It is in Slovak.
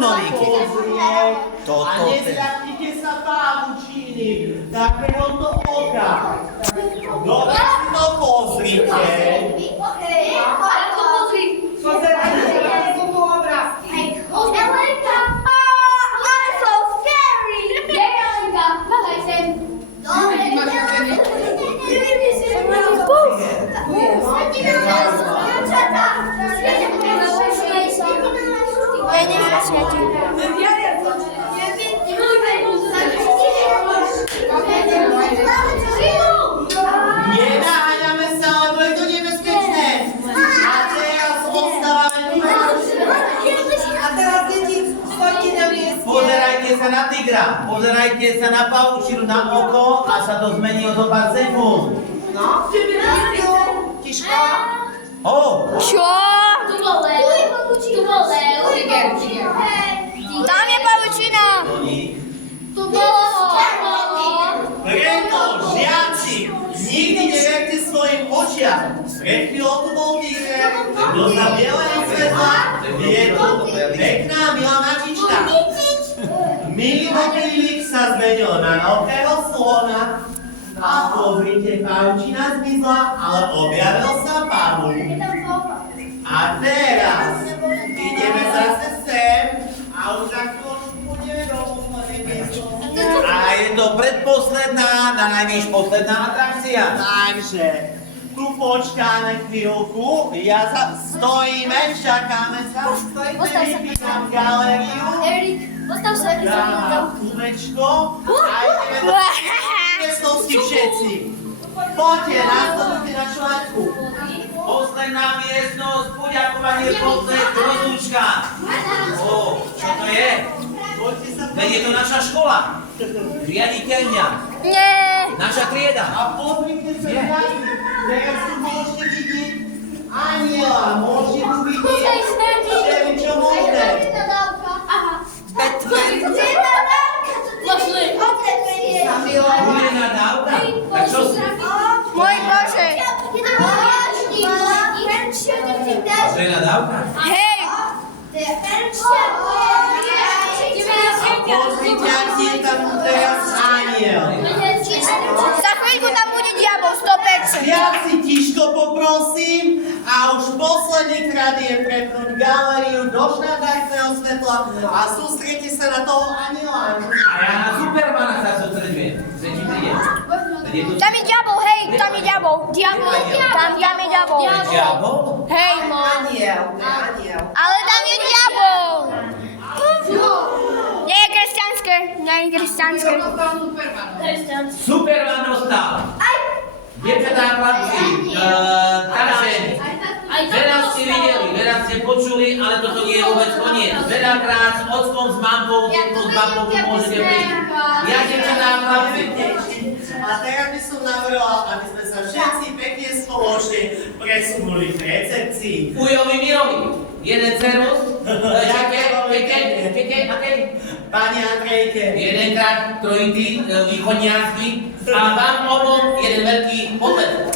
novíky. A nezľaknite sa pávučiny, takéhoto oka. Dobre si to pozrite. Pozerajte, sú tu obrázky. Nenaháňame sa, lebo je to nebezpečné. A teraz ostávajme. A teraz, deti, stojte na mieste. Pozerajte sa na tigra, pozerajte sa na pavučinu, na oko a sa to zmení o zo pár sekúnd. No, Tiško. Čo? Tam je pavučina. Preto, žiaci, nikdy neverte svojim očiam. Pred chvíľou tu bol tiger, do zabieleného svetla je tu pekná milá mačička. Milý motýlik sa zmenil na veľkého slona. A pozrite, pavučina zmizla, ale objavil sa pavúk. A teraz ideme zase sem a už za chvíľočku budeme do poslednej miestnosti. A je to predposledná, na najvyš posledná atrakcia. Takže tu počkáme chvíľku, stojíme, čakáme sa, vypínam galériu, Postav sa, keď som dávam kúmečko a ideme do miestnosti všetci. Poďte, nastupujte na článku. Posledná miestnosť, poďakovanie posled, rozlúčka. Čo to je? Poďte sa. Veď je to naša škola. Riaditeľňa. Nie. Naša trieda. A pozrite sa tady, teraz tu môžete vidieť aniela, môžete tu vidieť všeličo možné. Bude nadávka? Tak čo si? Môj Bože. To je nadávka? Hej. Pozrite, aký je tam teraz aniel. Za chvíľku tam bude diabol, 100%. Ja si tiško poprosím a už posledný krát je prepnúť galériu do štandardného svetla a sústredite sa na toho aniela. A ja na Supermana sa sústredujem. Svedčí príde. Tam je diabol, hej, tam je diabol. Tam je diabol. Diabol? Hej. Aniel, aniel. Ale tam je diabol. Nie je kresťanské. Nie je kresťanské. Superman dostal. Dievčatá a chlapci, takže veľa ste videli, veľa ste počuli, ale toto nie je vôbec koniec. Veľakrát s ockom, s mamkou, s babkou tu môžete prísť. Ja, dievčatá a chlapci. A teraz by som navrhol, aby sme sa všetci pekne spoločne presunuli k recepcii. Ujovi Mirovi, jeden cerus, Pani Andrejke, jedenkrát trojitý východňársky a vám obom jeden veľký odlet.